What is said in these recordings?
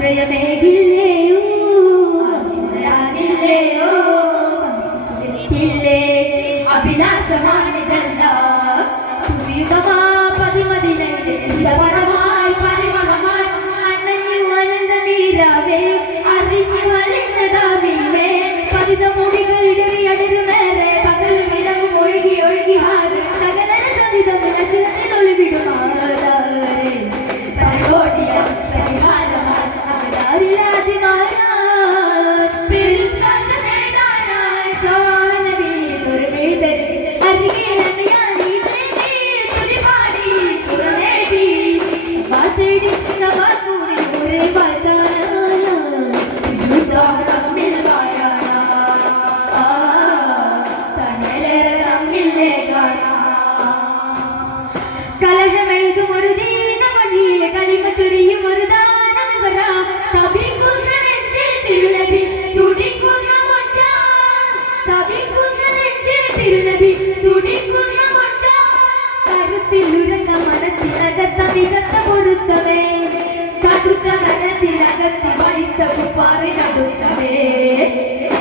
ആശ്രയമേകില്ലയോ ആശ്രയാനില്ലയോ അഭിലാഷമാണിതെല്ലാം പുതിയുഗമാ പതിമതിലയുടെ ഇടപറമായി പരിമളമായി അണഞ്ഞു അനന്ത നീരാവേ അറിഞ്ഞു വലഞ്ഞതാവീവേ പതിതമൊഴികളിടറിയടരുമേറെ പകൽ വിരകും ഒഴുകി ഒഴുകി ഹാറ് സകലര സവിധം വിളച്ചിലൊളിവിടുമാതാരേ പരികോടിയ പരിഹാരമായി അവരാരിലാദ്യമായി പെരുത്താശ നേടാനായി തോന്നവിൽ ഒരു മെഴുതരി അറിയാനറിയാനി തുരിപാടി തുറന്നേടി സഭാ തേടി സഭാ കൂടി ഒരേ വായ്താനായ തമ്മിൽ വാഴാന തണലേറെ തമ്മിലേ കലഹമെഴുതും ഒരു ദീന വഴിയിലെ കലിമ ചൊരിയും ഒരു ദാനമിവര തപിക്കുന്ന നെഞ്ചിൽ തിരുനബി തുടിക്കുന്ന മൊഞ്ച തപിക്കുന്ന നെഞ്ചിൽ തിരുനബി തുടിക്കുന്ന മൊഞ്ച കരുത്തിലുരന്ന മരത്തിനകത്ത വികത്ത പൊരുത്തവേ കടുത്ത കരത്തിനകത്തി വളിത്ത പാറിനടുത്തവേ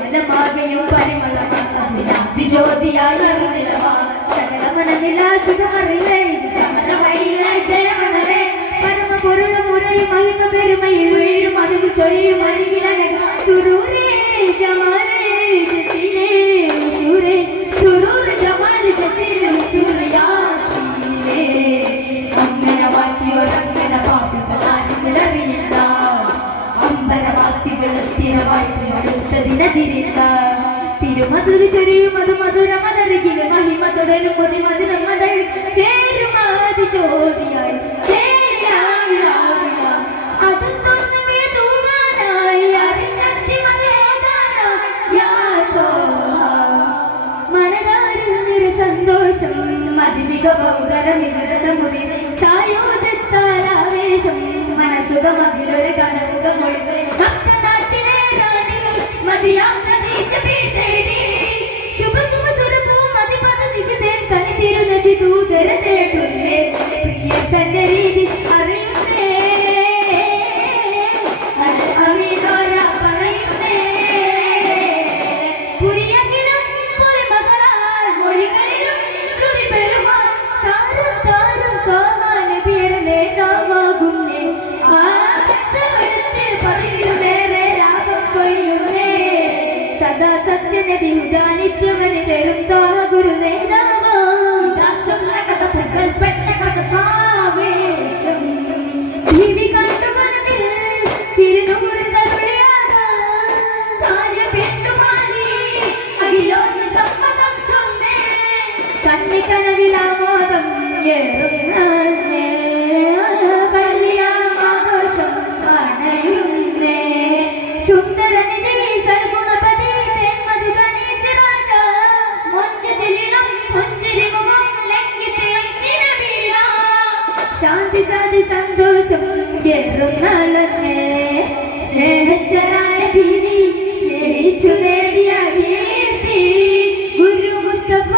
മലമാകെയും പരിമളമാകി ജ്യോതിയായി അറിവിലമാണ് സകലമനമില്ലാസുഖമറിവേ പരമ പൊരുള മുറയും മഹിമ പെരുമയിൽ വീഴും അതിൽ ചൊരിയും അരികിലനക സുരൂരേ ജമാലേ ജസീലേ സുരേ സുരൂര് ജമാൽ ജസീലേ സൂര്യാസീലേ അങ്ങനെ വാറ്റിയോരങ്ങനെ പാപികളറിയില്ല അമ്പലവാസികൾ സ്ഥിരമായി അടുത്തതിനെതിരില്ല തിരുമധുര ചൊരിയും അത് മധുരമതറികില് മഹിമ തുടരും കൊതി മധുരമതൾ ചേരുമാതി ചോദിയായി അടുത്തൊന്നുമേ തൂവാനായി അറിഞ്ഞത്തി മനതാരിൽ നിര സന്തോഷം മതിമിക ബൗദ്ധരമിതര സമുദി സായോജത്താലാവേശം മനസുഖമതിലൊരു കനമുഖമൊഴി നാട്ടിലെ റാണി മതിയാം തിരുനബി ദൂതര തേടുന്നേ പ്രിയ തന്റെ രീതി അറിയുന്നേ അമീനോര പറയുന്നേ പുരിയെങ്കിലും പൊലിമകളാൽ മൊഴികളിലും ശ്രുതി പെരുമാൻ സാരം താരം തോമാൻ നബിയുടെ നേതാവാകുന്നേ ആ കച്ചവടത്തെ പതിവിലുമേറെ ലാഭം കൊയ്യുന്നേ സദാ സത്യനദി ഉദാനിത്യമന് തരും തോഹ ഗുരു നേതാ കണ്ണിക്കനവിലാമോദം കല്യാണാഘോഷം അണയുന്നേ സുന്ദരനിധി സർഗുണപതി തെന്മധുഗണി സിരാജ മൊഞ്ചതിലിളം പുഞ്ചിരി മുഖം ലംഘിത്തിളങ്ങിന ശാന്തി ശാന്തി സന്തോഷം എറുന്നളന്നേ സ്നേഹച്ചരായ ബീവി സ്നേഹിച്ചു നേടിയ കീർത്തി ഗുരു മുസ്തഫ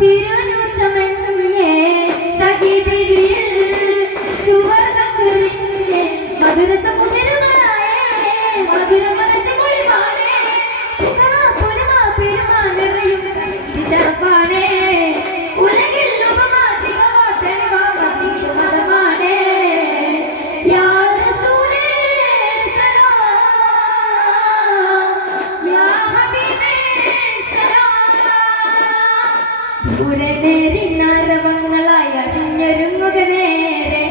തിരുനൂർ ചമഞ്ഞേ സഖി ബിബിയിൽ സുവർഗം ചൊരിഞ്ഞേ മധുര സമുദ്രങ്ങളായേ മധുര മനച്ച മൊഴിവാണേ പുലിമ പെരുമ നിറയും ഇത് ശർഫാണേ ഉലകിൽ ഉപമാതികമാ തെളിവാ മതമാണേ യാ റസൂലേ സലാം യാ ഹബീബേ സലാം ദൂരനേരിന്നരവങ്ങളായി അറിഞ്ഞൊരുങ്ങുക നേരെ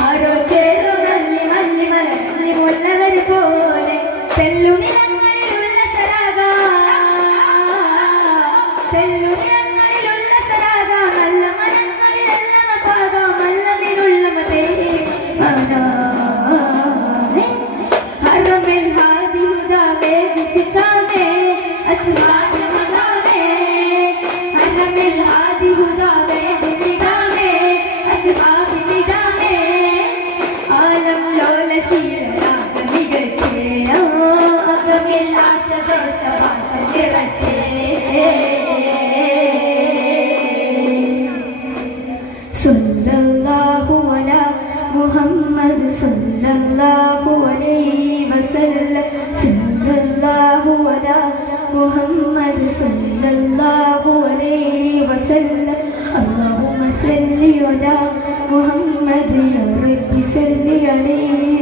ആരോ ചേറുകല്ലി മല്ലി മലി മുല്ലവര് പോലെ തെല്ലുനിലങ്ങളിലുള്ള സരാഗ നല്ല മനങ്ങളിലെല്ലാം പാകാം മല്ലമിലുള്ള മതേ ഹറമിൽ ഹാദി ഹുദാവേ വിചിതാമേ അസ്വാദ മദാമേ ഹറമിൽ ഹാദി ഹുദാവേ വിചിതാമേ അസ്വാദ നിദാമേ ആലം ലോല ശീലരാഗ മികച്ചേ അകമിൽ ആശ ദേശ ഭാഷ നിറച്ചേ صل على محمد يا رب صل عليه